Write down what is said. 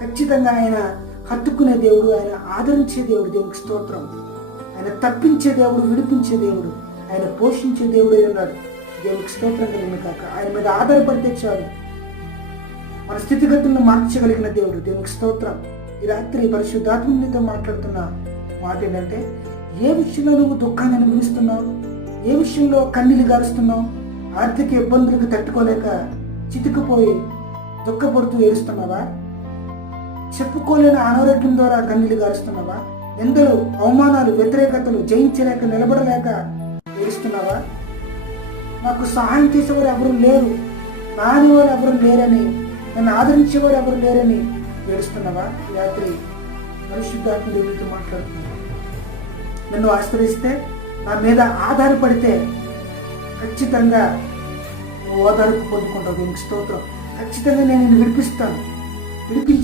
ఖచ్చితంగా ఆయన హత్తుకునే దేవుడు, ఆయన ఆదరించే దేవుడు. దేవునికి స్తోత్రం. ఆయన తప్పించే దేవుడు, విడిపించే దేవుడు, ఆయన పోషించే దేవుడు ఉన్నాడు. దేవునికి స్తోత్రం కలిగిన కాక. ఆయన మీద ఆధారపడితే చాలు, మన స్థితిగతులను మార్చగలిగిన దేవుడు. దేవునికి స్తోత్రం. ఈ రాత్రి పరిశుద్ధాత్మతో మాట్లాడుతున్న మాట ఏంటంటే, ఏ విషయంలో నువ్వు దుఃఖాన్ని అనుభవిస్తున్నావు, ఏ విషయంలో కన్నీళ్ళు గారుస్తున్నావు, ఆర్థిక ఇబ్బందులకు తట్టుకోలేక చితికిపోయి దుఃఖపడుతూ ఏడుస్తున్నావా, చెప్పుకోలేని అనారోగ్యం ద్వారా కన్నీళ్ళు గారుస్తున్నావా, నిందలు, అవమానాలు, వ్యతిరేకతలు జయించలేక నిలబడలేక ఏడుస్తున్నావా, నాకు సహాయం చేసేవారు ఎవరు లేరు, నాని వారు ఎవరు లేరని, నన్ను ఆదరించేవారు ఎవరు లేరని ఏడుస్తున్నావా? ఈ రాత్రి పరిశుద్ధాత్మ దేవునితో మాట్లాడుతున్నాను. నన్ను ఆశ్రయిస్తే, నా మీద ఆధారపడితే ఖచ్చితంగా నువ్వు ఓదార్పు పొందుకుంటావు. దీనికి స్తోత్రం. ఖచ్చితంగా నేను నిన్ను విడిపిస్తాను. విడిపించి